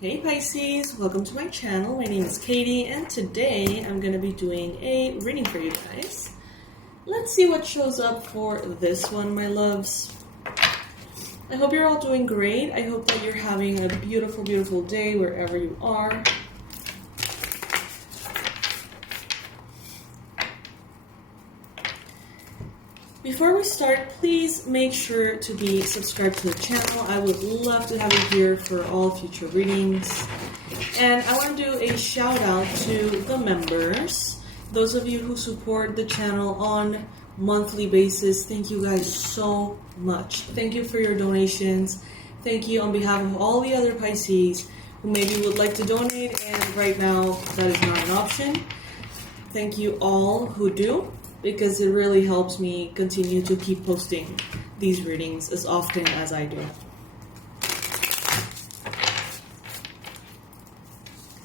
Hey Pisces, welcome to my channel. My name is Katie and today I'm going to be doing a reading for you guys. Let's see what shows up for this one, my loves. I hope you're all doing great. I hope that you're having a beautiful, beautiful day wherever you are. Before we start, please make sure to be subscribed to the channel. I would love to have you here for all future readings. And I want to do a shout out to the members. Those of you who support the channel on monthly basis, thank you guys so much. Thank you for your donations. Thank you on behalf of all the other Pisces who maybe would like to donate and right now that is not an option. Thank you all who do, because it really helps me continue to keep posting these readings as often as I do.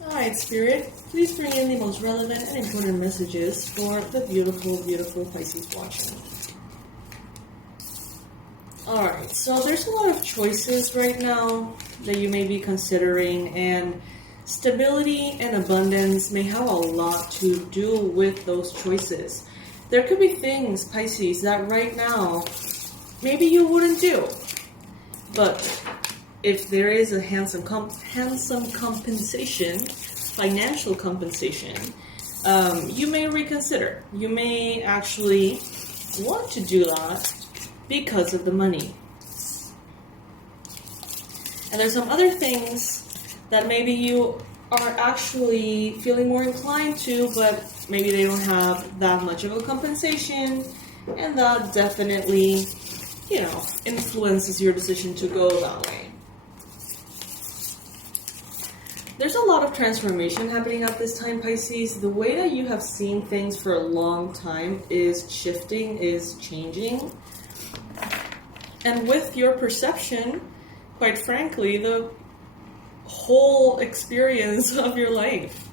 Alright, Spirit, please bring in the most relevant and important messages for the beautiful, beautiful Pisces watching. Alright, so there's a lot of choices right now that you may be considering, and stability and abundance may have a lot to do with those choices. There could be things, Pisces, that right now maybe you wouldn't do. But if there is a handsome compensation, financial compensation, you may reconsider. You may actually want to do that because of the money. And there's some other things that maybe you are actually feeling more inclined to, but maybe they don't have that much of a compensation, and that definitely, influences your decision to go that way. There's a lot of transformation happening at this time, Pisces. The way that you have seen things for a long time is shifting, is changing. And with your perception, quite frankly, the whole experience of your life.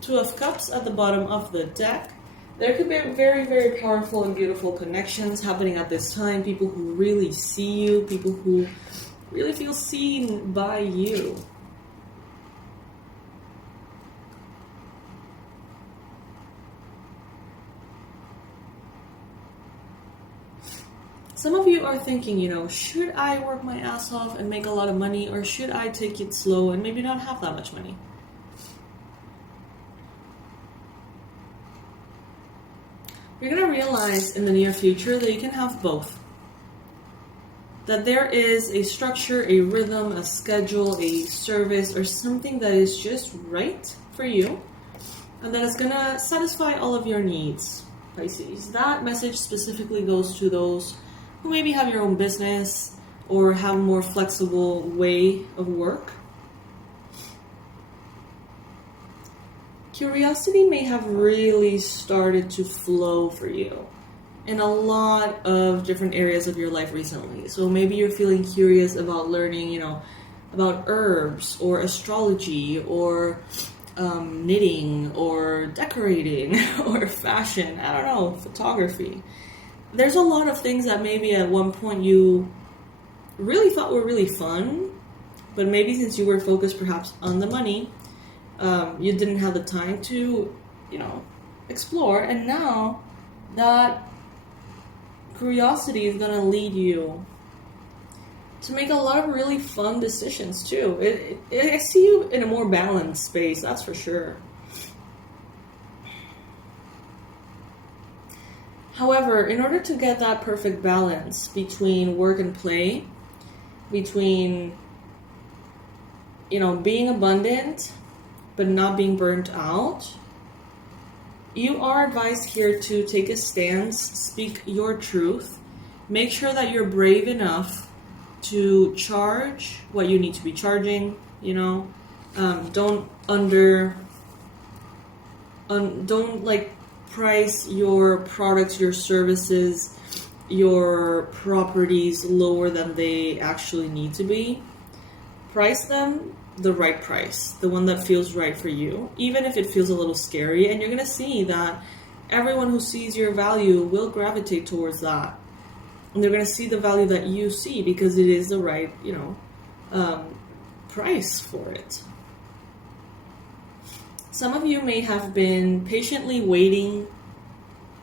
Two of Cups at the bottom of the deck. There could be very, very powerful and beautiful connections happening at this time. People who really see you. People who really feel seen by you. Some of you are thinking, should I work my ass off and make a lot of money, or should I take it slow and maybe not have that much money? You're going to realize in the near future that you can have both. That there is a structure, a rhythm, a schedule, a service, or something that is just right for you, and that is going to satisfy all of your needs, Pisces. That message specifically goes to those who maybe have your own business or have a more flexible way of work. Curiosity may have really started to flow for you in a lot of different areas of your life recently. So maybe you're feeling curious about learning, about herbs or astrology or knitting or decorating or fashion, I don't know, photography. There's a lot of things that maybe at one point you really thought were really fun, but maybe since you were focused perhaps on the money, you didn't have the time to, explore. And now that curiosity is going to lead you to make a lot of really fun decisions too. I see you in a more balanced space, that's for sure. However, in order to get that perfect balance between work and play, between, being abundant but not being burnt out, you are advised here to take a stance, speak your truth, make sure that you're brave enough to charge what you need to be charging, don't price your products, your services, your properties lower than they actually need to be. Price them the right price, the one that feels right for you, even if it feels a little scary. And you're going to see that everyone who sees your value will gravitate towards that. And they're going to see the value that you see because it is the right, price for it. Some of you may have been patiently waiting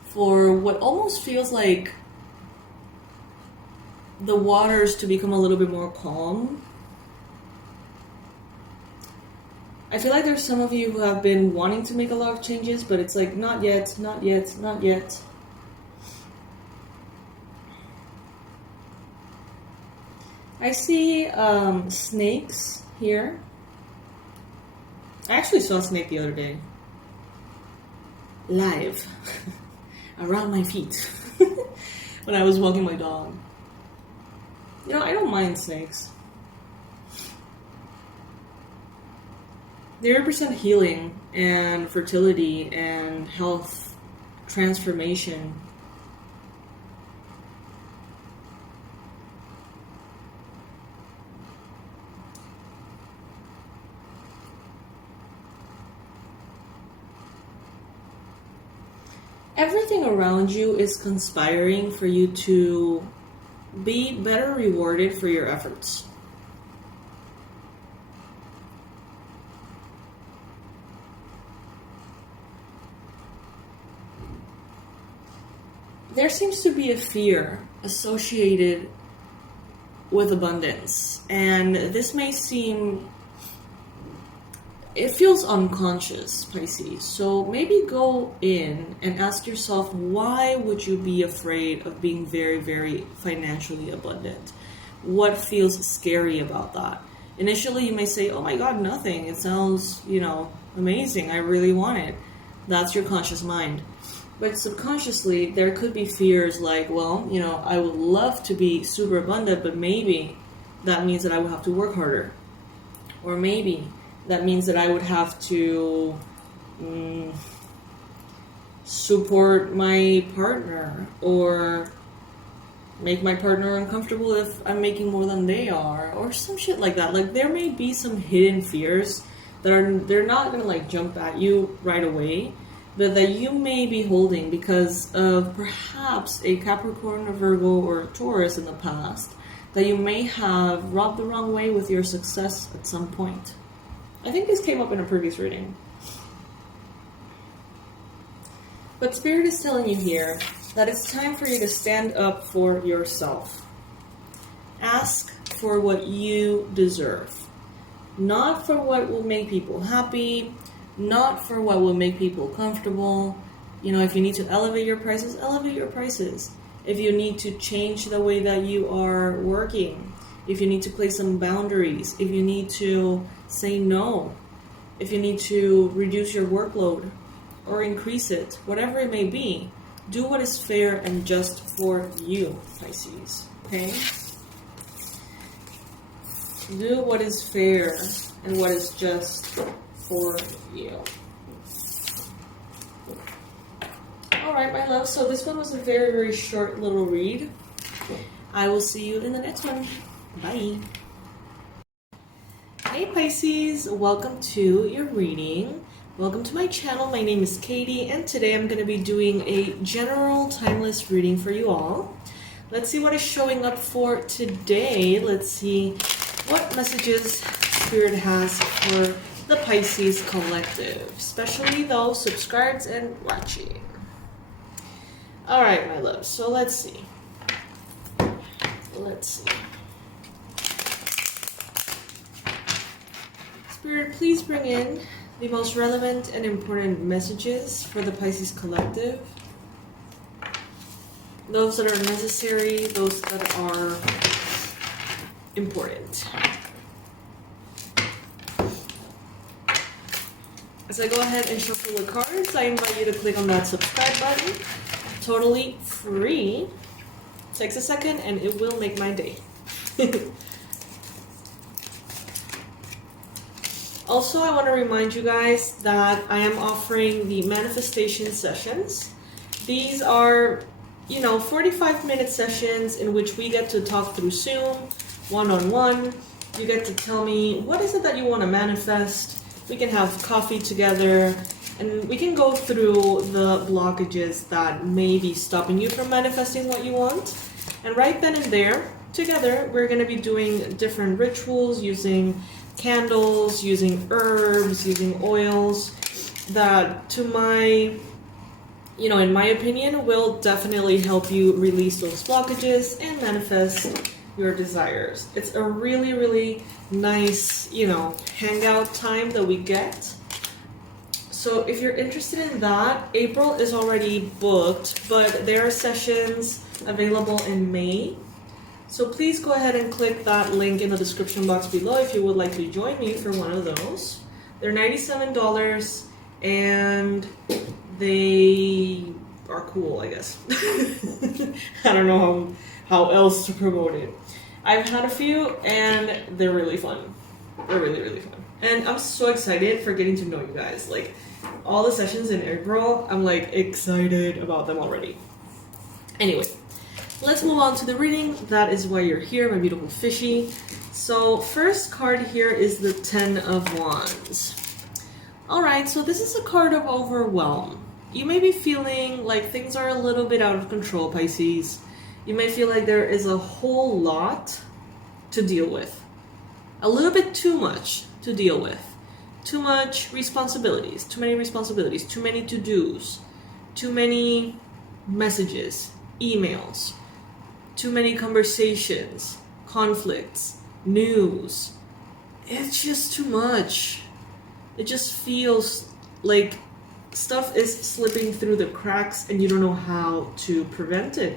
for what almost feels like the waters to become a little bit more calm. I feel like there's some of you who have been wanting to make a lot of changes, but it's like, not yet, not yet, not yet. I see snakes here. I actually saw a snake the other day. Live. Around my feet. When I was walking my dog. You know, I don't mind snakes. They represent healing and fertility and health transformation. Everything around you is conspiring for you to be better rewarded for your efforts. There seems to be a fear associated with abundance, and this may seem, it feels unconscious, Pisces. So maybe go in and ask yourself, why would you be afraid of being very, very financially abundant? What feels scary about that? Initially, you may say, oh my God, nothing. It sounds, amazing. I really want it. That's your conscious mind. But subconsciously, there could be fears like, well, I would love to be super abundant, but maybe that means that I would have to work harder. Or maybe that means that I would have to support my partner or make my partner uncomfortable if I'm making more than they are, or some shit like that. Like, there may be some hidden fears that they're not gonna like jump at you right away, but that you may be holding because of perhaps a Capricorn, a Virgo, or a Taurus in the past that you may have rubbed the wrong way with your success at some point. I think this came up in a previous reading. But Spirit is telling you here that it's time for you to stand up for yourself. Ask for what you deserve. Not for what will make people happy, not for what will make people comfortable. If you need to elevate your prices, elevate your prices. If you need to change the way that you are working, if you need to place some boundaries, if you need to say no, if you need to reduce your workload or increase it, whatever it may be, do what is fair and just for you, Pisces, okay? Do what is fair and what is just for you. Alright, my love, so this one was a very, very short little read. I will see you in the next one. Bye. Hey Pisces, welcome to your reading. Welcome to my channel. My name is Katie, and today I'm going to be doing a general timeless reading for you all. Let's see what is showing up for today. Let's see what messages Spirit has for the Pisces collective, especially those subscribed and watching. Alright, my love, so let's see. Spirit, please bring in the most relevant and important messages for the Pisces collective. Those that are necessary, those that are important. As I go ahead and shuffle the cards, I invite you to click on that subscribe button. Totally free. Takes a second and it will make my day. Also, I want to remind you guys that I am offering the manifestation sessions. These are, 45-minute sessions in which we get to talk through Zoom, one-on-one. You get to tell me, what is it that you want to manifest? We can have coffee together, and we can go through the blockages that may be stopping you from manifesting what you want. And right then and there, together, we're going to be doing different rituals using candles, using herbs, using oils that, to my, in my opinion, will definitely help you release those blockages and manifest your desires. It's a really, really nice, hangout time that we get. So if you're interested in that, April is already booked, but there are sessions available in May. So please go ahead and click that link in the description box below if you would like to join me for one of those. They're $97 and they are cool, I guess. I don't know how else to promote it. I've had a few and they're really fun. They're really, really fun. And I'm so excited for getting to know you guys. Like, all the sessions in April, I'm like excited about them already. Anyway, let's move on to the reading. That is why you're here, my beautiful fishy. So first card here is the 10 of Wands. Alright, so this is a card of overwhelm. You may be feeling like things are a little bit out of control, Pisces. You may feel like there is a whole lot to deal with. A little bit too much to deal with. Too much responsibilities, too many to-dos, too many messages, emails, too many conversations, conflicts, news. It's just too much. It just feels like stuff is slipping through the cracks and you don't know how to prevent it.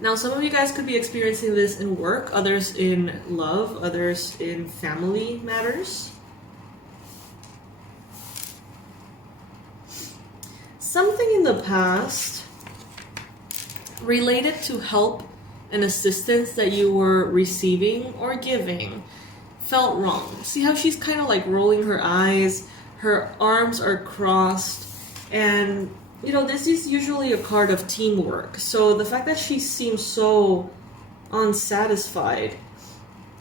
Now, some of you guys could be experiencing this in work, others in love, others in family matters. Something in the past related to help and assistance that you were receiving or giving felt wrong. See how she's kind of like rolling her eyes, her arms are crossed, and this is usually a card of teamwork. So the fact that she seems so unsatisfied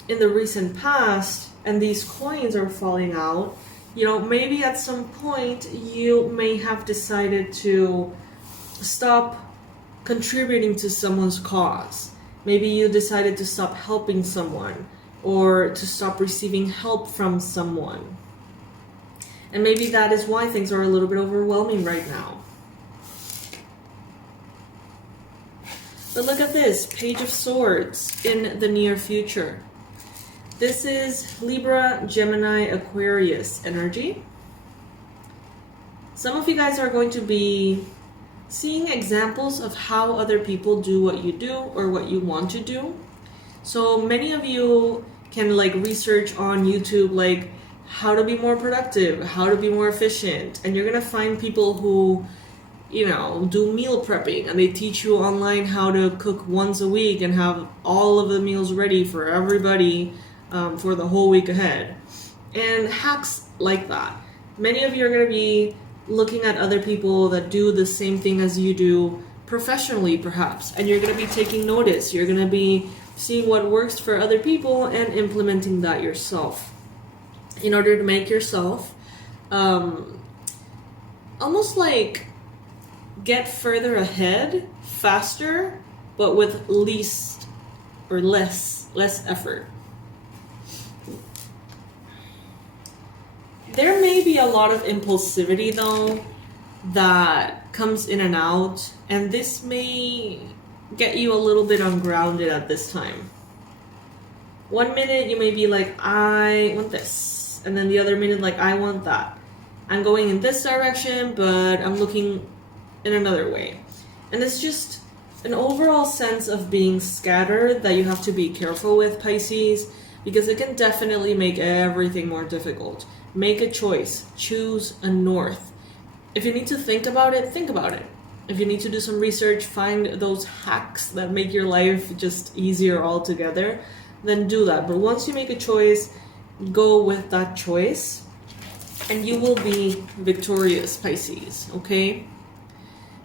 in the recent past and these coins are falling out, maybe at some point you may have decided to stop contributing to someone's cause. Maybe you decided to stop helping someone or to stop receiving help from someone. And maybe that is why things are a little bit overwhelming right now. But look at this, Page of Swords in the near future. This is Libra, Gemini, Aquarius energy. Some of you guys are going to be seeing examples of how other people do what you do or what you want to do. So many of you can research on YouTube how to be more productive, how to be more efficient, and you're gonna find people who do meal prepping, and they teach you online how to cook once a week and have all of the meals ready for everybody for the whole week ahead. And hacks like that. Many of you are going to be looking at other people that do the same thing as you do professionally, perhaps, and you're going to be taking notice. You're going to be seeing what works for other people and implementing that yourself in order to make yourself almost get further ahead faster, but with less effort. There may be a lot of impulsivity though that comes in and out, and this may get you a little bit ungrounded at this time. One minute you may be like, I want this, and then the other minute I want that. I'm going in this direction, but I'm looking in another way. And it's just an overall sense of being scattered that you have to be careful with, Pisces, because it can definitely make everything more difficult. Make a choice. Choose a north. If you need to think about it, think about it. If you need to do some research, find those hacks that make your life just easier altogether, then do that. But once you make a choice, go with that choice, and you will be victorious, Pisces, okay?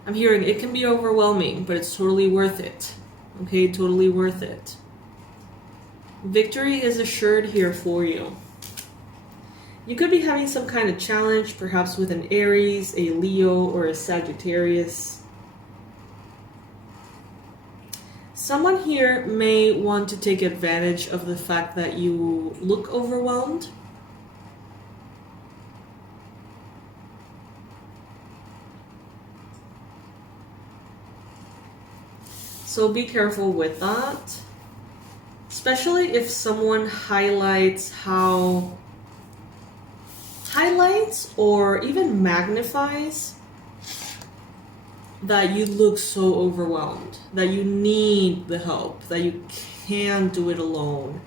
I'm hearing it can be overwhelming, but it's totally worth it. Okay, totally worth it. Victory is assured here for you. You could be having some kind of challenge, perhaps with an Aries, a Leo, or a Sagittarius. Someone here may want to take advantage of the fact that you look overwhelmed. So be careful with that. Especially if someone highlights or even magnifies that you look so overwhelmed, that you need the help, that you can't do it alone.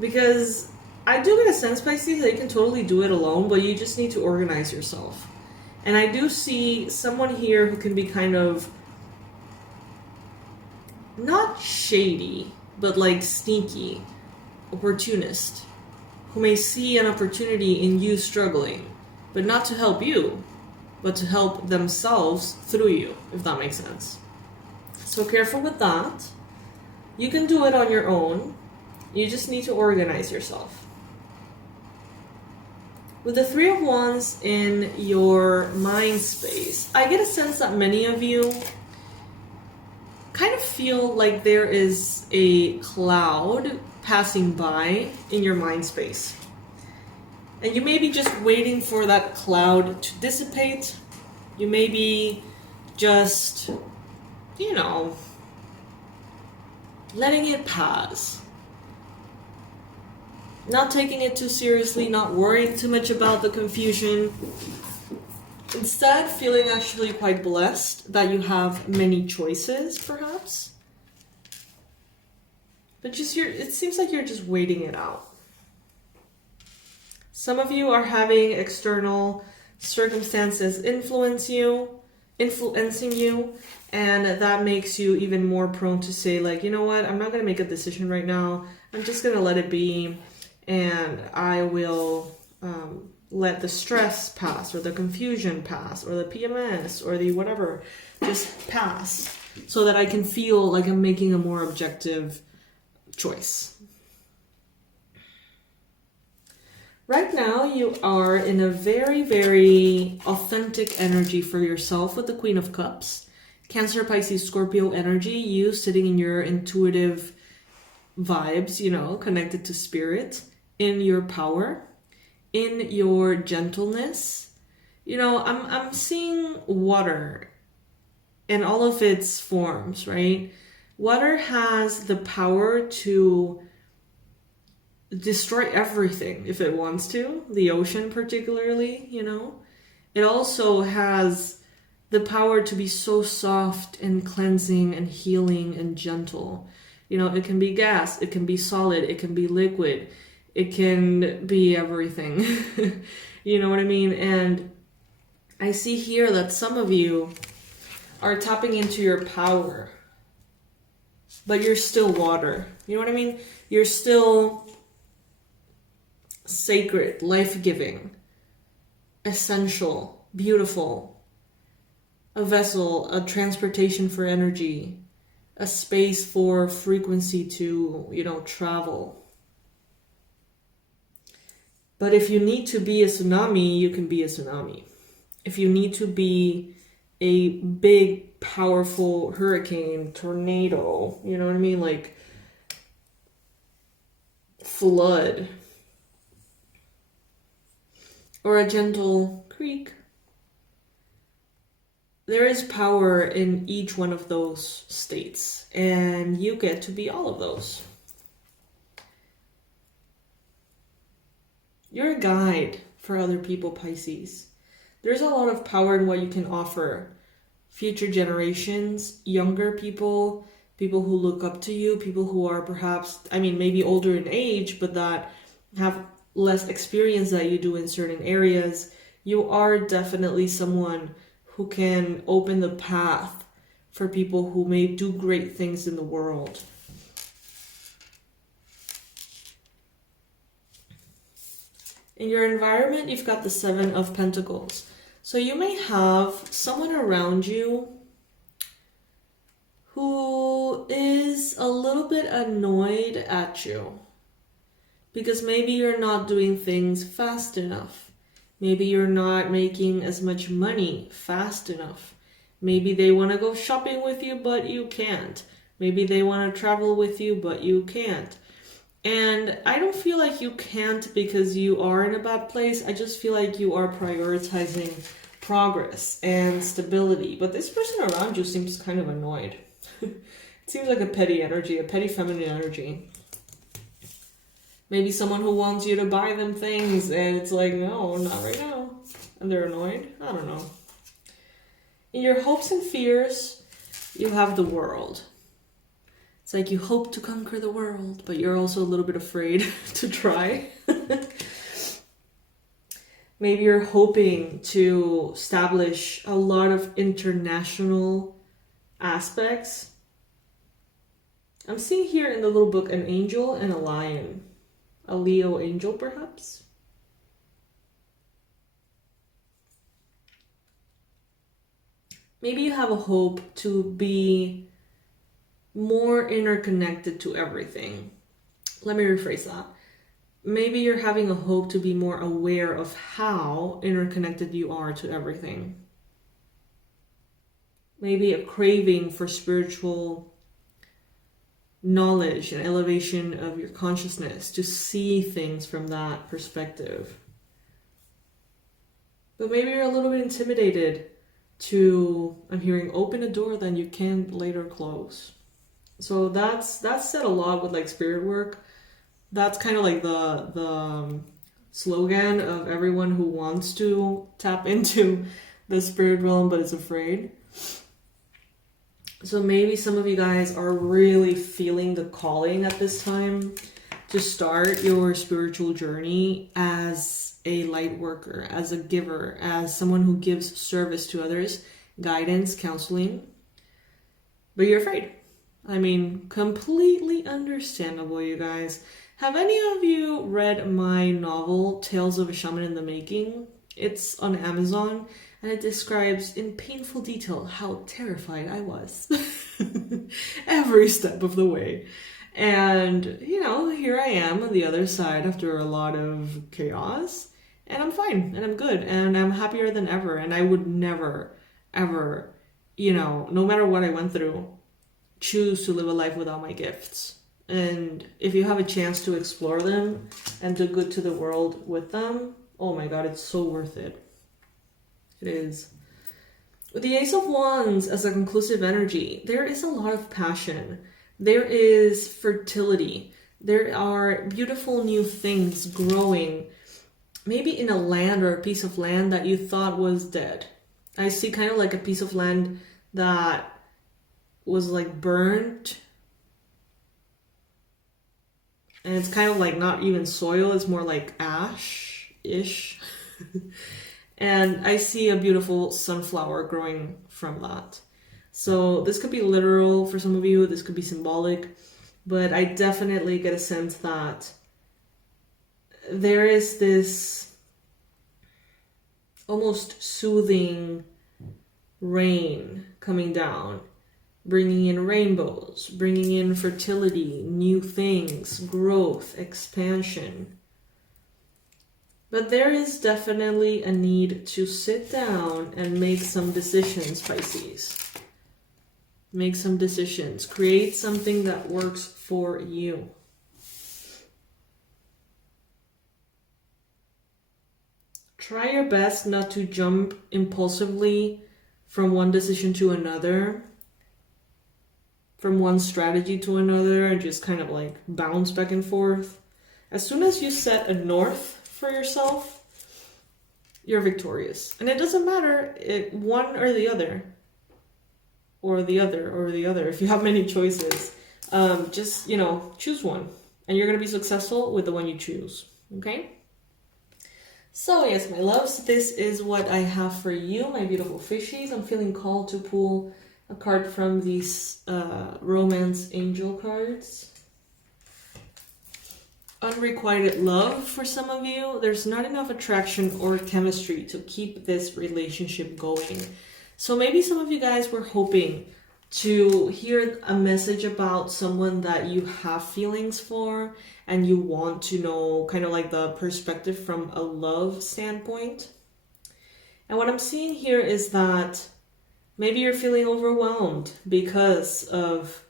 Because I do get a sense, Pisces, that you can totally do it alone, but you just need to organize yourself. And I do see someone here who can be kind of not shady, but like sneaky, opportunist, who may see an opportunity in you struggling, but not to help you, but to help themselves through you, if that makes sense. So careful with that. You can do it on your own. You just need to organize yourself. With the Three of Wands in your mind space, I get a sense that many of you kind of feel like there is a cloud passing by in your mind space. And you may be just waiting for that cloud to dissipate. You may be just, you know, letting it pass. Not taking it too seriously, not worrying too much about the confusion. Instead, feeling actually quite blessed that you have many choices, perhaps. But just it seems like you're just waiting it out. Some of you are having external circumstances influencing you, and that makes you even more prone to say, like, you know what, I'm not going to make a decision right now. I'm just going to let it be, and I will let the stress pass, or the confusion pass, or the PMS, or the whatever just pass, so that I can feel like I'm making a more objective choice. Right now, you are in a very, very authentic energy for yourself with the Queen of Cups. Cancer, Pisces, Scorpio energy, you sitting in your intuitive vibes, you know, connected to spirit, in your power, in your gentleness. You know, I'm seeing water in all of its forms, right? Water has the power to destroy everything if it wants to, the ocean particularly, you know. It also has the power to be so soft and cleansing and healing and gentle. You know, it can be gas, it can be solid, it can be liquid, it can be everything. You know what I mean? And I see here that some of you are tapping into your power, but you're still water. You know what I mean? You're still sacred, life-giving, essential, beautiful, a vessel, a transportation for energy, a space for frequency to, you know, travel. But if you need to be a tsunami, you can be a tsunami. If you need to be a big, powerful hurricane, tornado, you know what I mean? Like flood, or a gentle creek. There is power in each one of those states, and you get to be all of those. You're a guide for other people, Pisces. There's a lot of power in what you can offer future generations, younger people, people who look up to you, people who are perhaps, I mean, maybe older in age, but that have less experience that you do in certain areas. You are definitely someone who can open the path for people who may do great things in the world. In your environment, you've got the Seven of Pentacles. So you may have someone around you who is a little bit annoyed at you because maybe you're not doing things fast enough. Maybe you're not making as much money fast enough. Maybe they want to go shopping with you, but you can't. Maybe they want to travel with you, but you can't. And I don't feel like you can't because you are in a bad place. I just feel like you are prioritizing progress and stability. But this person around you seems kind of annoyed. It seems like a petty energy, a petty feminine energy. Maybe someone who wants you to buy them things and it's like, no, not right now. And they're annoyed. I don't know. In your hopes and fears, you have the world. It's like you hope to conquer the world, but you're also a little bit afraid to try. Maybe you're hoping to establish a lot of international aspects. I'm seeing here in the little book an angel and a lion. A Leo angel, perhaps? Maybe you have a hope to be more interconnected to everything. Let me rephrase that. Maybe you're having a hope to be more aware of how interconnected you are to everything. Maybe a craving for spiritual knowledge and elevation of your consciousness to see things from that perspective. But maybe you're a little bit intimidated to, I'm hearing, open a door that you can later close. So that's said a lot with like spirit work. That's kind of like the slogan of everyone who wants to tap into the spirit realm but is afraid. So maybe some of you guys are really feeling the calling at this time to start your spiritual journey as a light worker, as a giver, as someone who gives service to others, guidance, counseling. But you're afraid. I mean, completely understandable, you guys. Have any of you read my novel, Tales of a Shaman in the Making? It's on Amazon, and it describes in painful detail how terrified I was every step of the way. And, you know, here I am on the other side after a lot of chaos, and I'm fine, and I'm good, and I'm happier than ever, and I would never, ever, you know, no matter what I went through, choose to live a life without my gifts. And if you have a chance to explore them and do good to the world with them, oh my god, it's so worth it. It is. With the Ace of Wands as a conclusive energy, there is a lot of passion. There is fertility. There are beautiful new things growing, maybe in a land or a piece of land that you thought was dead. I see kind of like a piece of land that was like burnt, and it's kind of like not even soil, it's more like ash-ish. And I see a beautiful sunflower growing from that. So this could be literal for some of you, this could be symbolic, but I definitely get a sense that there is this almost soothing rain coming down, bringing in rainbows, bringing in fertility, new things, growth, expansion. But there is definitely a need to sit down and make some decisions, Pisces. Make some decisions. Create something that works for you. Try your best not to jump impulsively from one decision to another, from one strategy to another, and just kind of like bounce back and forth. As soon as you set a north for yourself, you're victorious. And it doesn't matter one or the other, or the other, or the other. If you have many choices, just, you know, choose one. And you're going to be successful with the one you choose. Okay? So yes, my loves, this is what I have for you, my beautiful fishies. I'm feeling called to pull a card from these romance angel cards. Unrequited love for some of you. There's not enough attraction or chemistry to keep this relationship going. So maybe some of you guys were hoping to hear a message about someone that you have feelings for and you want to know kind of like the perspective from a love standpoint. And what I'm seeing here is that maybe you're feeling overwhelmed because of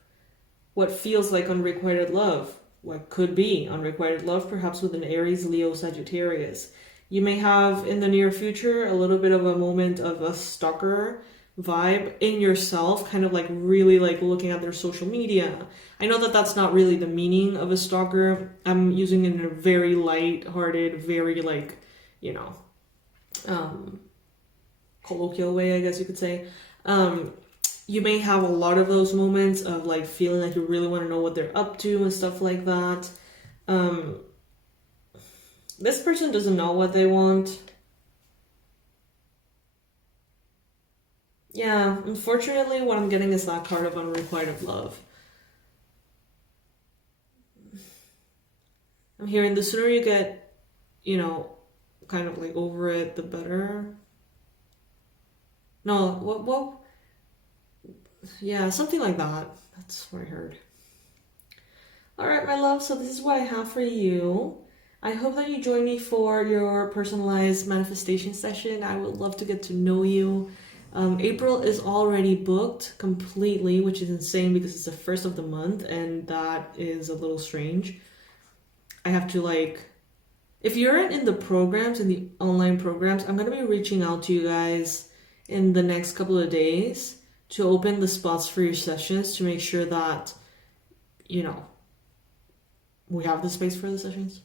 what feels like unrequited love, what could be unrequited love, perhaps with an Aries, Leo, Sagittarius. You may have in the near future a little bit of a moment of a stalker vibe in yourself, kind of like really like looking at their social media. I know that that's not really the meaning of a stalker. I'm using it in a very light-hearted, very like, you know, colloquial way, I guess you could say. You may have a lot of those moments of like feeling like you really want to know what they're up to and stuff like that. This person doesn't know what they want. Yeah, unfortunately, what I'm getting is that card of unrequited love. I'm hearing the sooner you get, you know, kind of like over it, the better. No, what? Yeah, something like that. That's what I heard. All right, my love, so this is what I have for you. I hope that you join me for your personalized manifestation session. I would love to get to know you. April is already booked completely, which is insane because it's the first of the month, and that is a little strange. I have to like, if you're in the programs, in the online programs, I'm going to be reaching out to you guys in the next couple of days to open the spots for your sessions to make sure that, you know, we have the space for the sessions.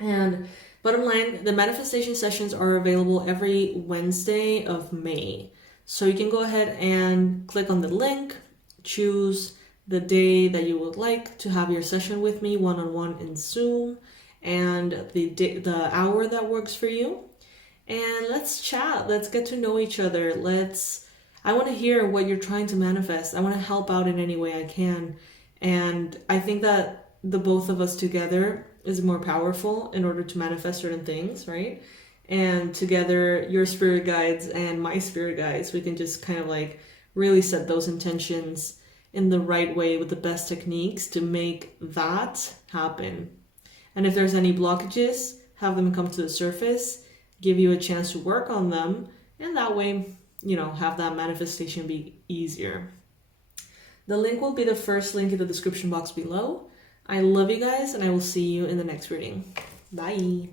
And bottom line, the manifestation sessions are available every Wednesday of May. So you can go ahead and click on the link, choose the day that you would like to have your session with me one-on-one in Zoom, and the hour that works for you. And let's chat. Let's get to know each other. I want to hear what you're trying to manifest. I want to help out in any way I can. And I think that the both of us together is more powerful in order to manifest certain things, right? And together, your spirit guides and my spirit guides, we can just kind of like really set those intentions in the right way with the best techniques to make that happen. And if there's any blockages, have them come to the surface, give you a chance to work on them, and that way, you know, have that manifestation be easier. The link will be the first link in the description box below. I love you guys, and I will see you in the next reading. Bye.